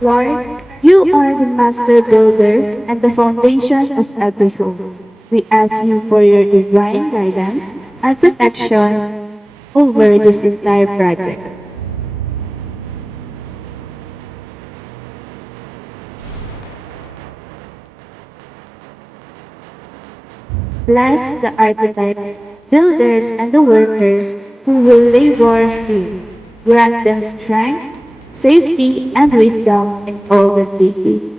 Lord, you are the master builder and the foundation of every home. We ask you for your divine guidance and protection over this entire project. Bless the architects, builders, and the workers who will labor here. Grant them strength, safety, and wisdom in all that they do.